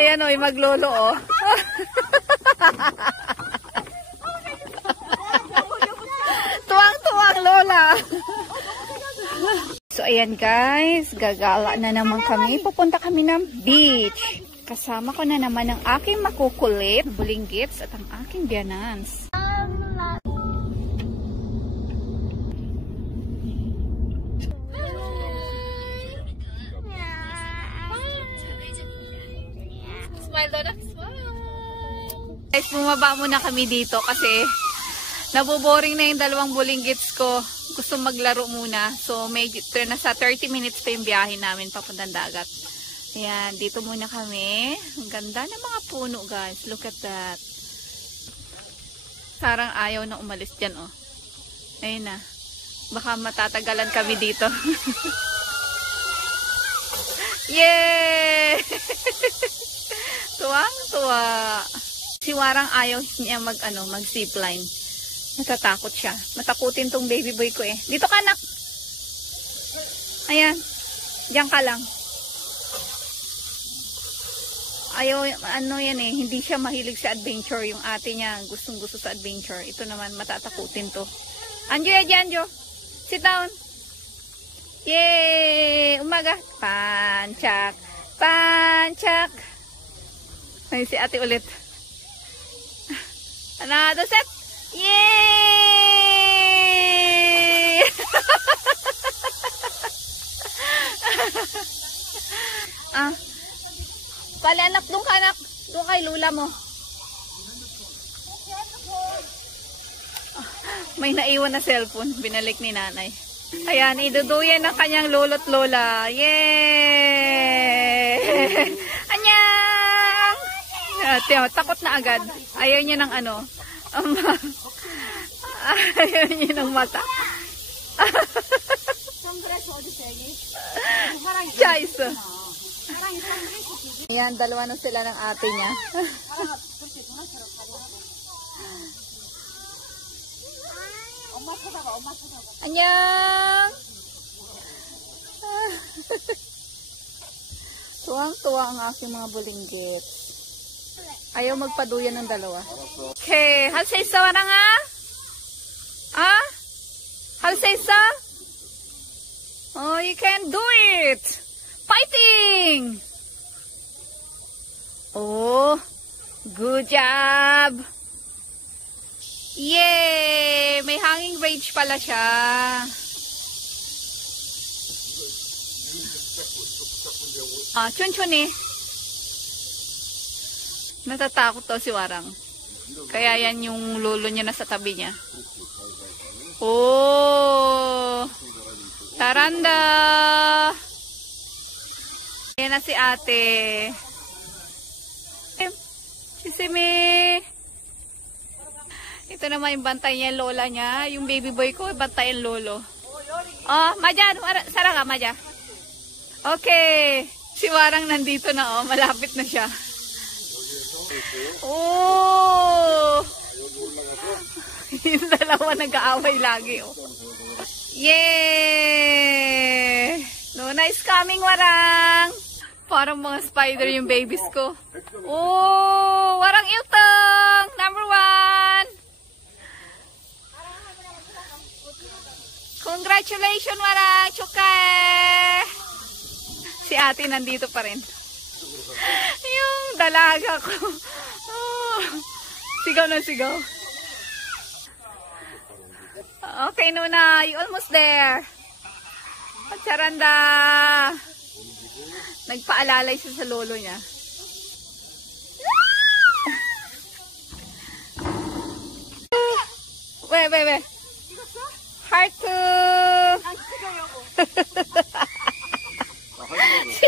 Ayan o, maglolo o. Tuwang-tuwang lola. So ayan guys, gagala na naman kami. Pupunta kami ng beach. Kasama ko na naman ang aking makukulit, bulinggits at ang aking biyanans. Smile daw na. Guys, bumaba muna kami dito kasi naboboring na yung dalawang bulinggits ko. Gusto maglaro muna. So, medyo nasa 30 minutes pa yung biyahe namin papuntang dagat. Ayan, dito muna kami. Ang ganda ng mga puno, guys. Look at that. Sarang ayaw na umalis dyan, oh. Ayun na. Baka matatagalan kami dito. Yay! Tuwang-tuwa. Si Warang ayaw niya mag-zipline. Natatakot siya. Matakutin tong baby boy ko eh. Dito ka, anak. Ayan. Diyan ka lang. Ayaw, yan eh. Hindi siya mahilig sa adventure. Yung ate niya, gustong-gusto sa adventure. Ito naman, matatakutin to. Anjo, Anjo. Sit down. Yay! Umaga. Panchak. Panchak. Ay, si ate ulit. Another set. Yay! Pali anak, doon ka anak. Doon kay lula mo. May naiwan na cellphone. Binalik ni nanay. Ayan, iduduyan ng kanyang lolo't lola. Yay! Anyang! Takot na agad. Ayaw niya ng ayaw niya ng mata. Guys. Ayan, dalawa na sila ng ate niya. Anyang! Tuwang-tuwa ang aking mga bulinggit. Ayaw magpaduyan ng dalawa. Okay, hal sa isa wala nga? Ah? Hal sa isa? Oh, you can do it! Fighting! Oh, good job! Yay! May hanging rage pala siya. Chun-chun eh. Natatakot to si Warang. Kaya yan yung lolo niya nasa tabi niya. Oh! Taranda! Ayan na si ate. Sisimi! Ito naman yung bantay niya, lola niya. Yung baby boy ko, bantay yung lolo. Oh, Maja! Sara ka, Maja. Okay. Si Warang nandito na, oh. Malapit na siya. Oh! Yung dalawa nag-aaway lagi, oh. Yay! No, nice coming, Warang! Parang mga spider yung babies ko. Oh! Warang Iltong! Number 1! Congratulations, Warang! Chukay! Si ate nandito pa rin. Yung dalaga ko. Oh, sigaw na sigaw. Okay, Nuna. You almost there. Charanda. Nagpaalalay siya sa lolo niya. Wait. Heart to. Si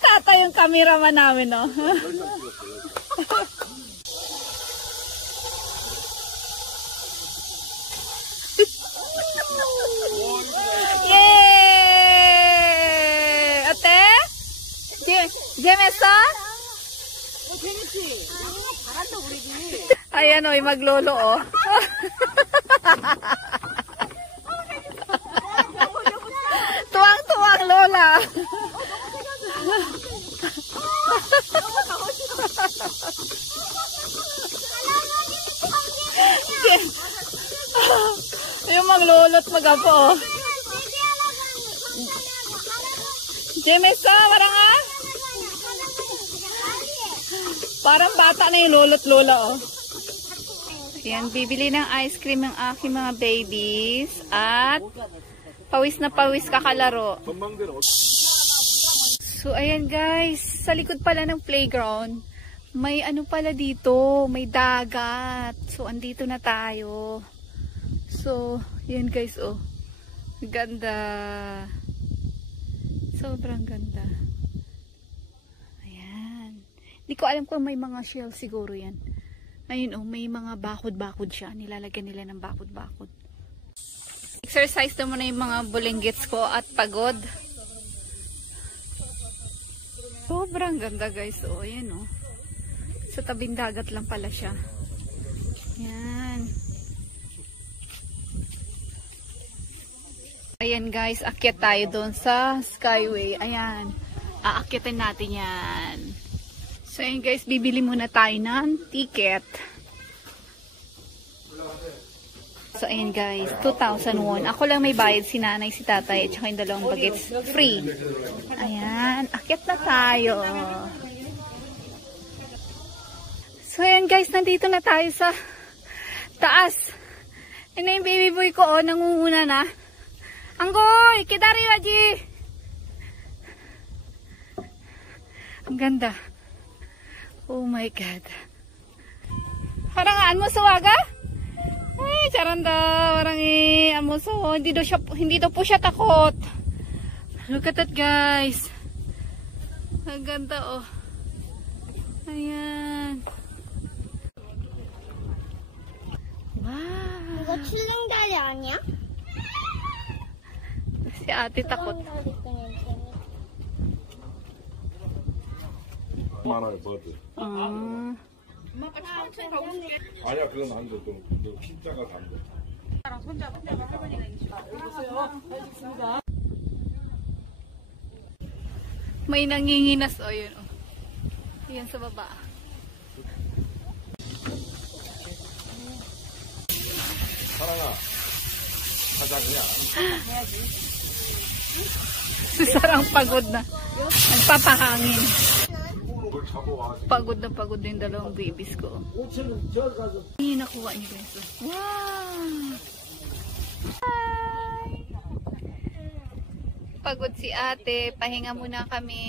tatay yung cameraman namin, no? Yay! 어때? 재밌어? 재밌지? 잘한다 우리 집. Ayan o, maglolo o. Tuwang-tuwang lola. lulot magapo. Jemesa, parang ah. Parang bata na yung lulot lola oh. Ayan, bibili ng ice cream ng aking mga babies. At pawis na pawis kakalaro. So, ayan guys. Sa likod pala ng playground, may ano pala dito. May dagat. So, andito na tayo. So, ayan guys, oh. Ganda. Sobrang ganda. Ayan. Hindi ko alam kung may mga shell siguro yan. Ayun, oh, may mga bakod-bakod siya. Nilalagyan nila ng bakod-bakod. Exercise na muna yung mga bulinggits ko at pagod. Sobrang ganda guys. Oh, ayan oh. Sa tabing dagat lang pala siya. Ayan. Ayan guys, akyat tayo doon sa Skyway. Ayan. Aakyatin natin yan. So ayan guys, bibili muna tayo ng ticket. So ayan guys, 2,001. Ako lang may bayad, si nanay, si tatay, at saka yung dalawang bagets free. Ayan, akyat na tayo. So ayan guys, nandito na tayo sa taas. Ayan na yung baby boy ko, oh, nangunguna na. Anggoy, kidari waji. Ang ganda. Oh my God. Harangaan mo sa waga? Ay, charanda. Harangi. Amo so. Hindi daw po siya takot. Look at that guys. Ang ganda oh. Ayan. Wow. 이거 출렁다리 아니야? Si ate takot. 많아요, 버드. 아니야, 그건 안 돼. 좀 흰자가 안 돼. May nanginginas o yun o. Yan sa baba. 사랑아, 가자 그냥. Si Sarang pagod na. Nagpapahangin. 뭘 잡아와. Pagod na yung dalawang babies ko. Ay, nakuha niyo guys. Wow! Hi! Pagod si ate. Pahinga muna kami.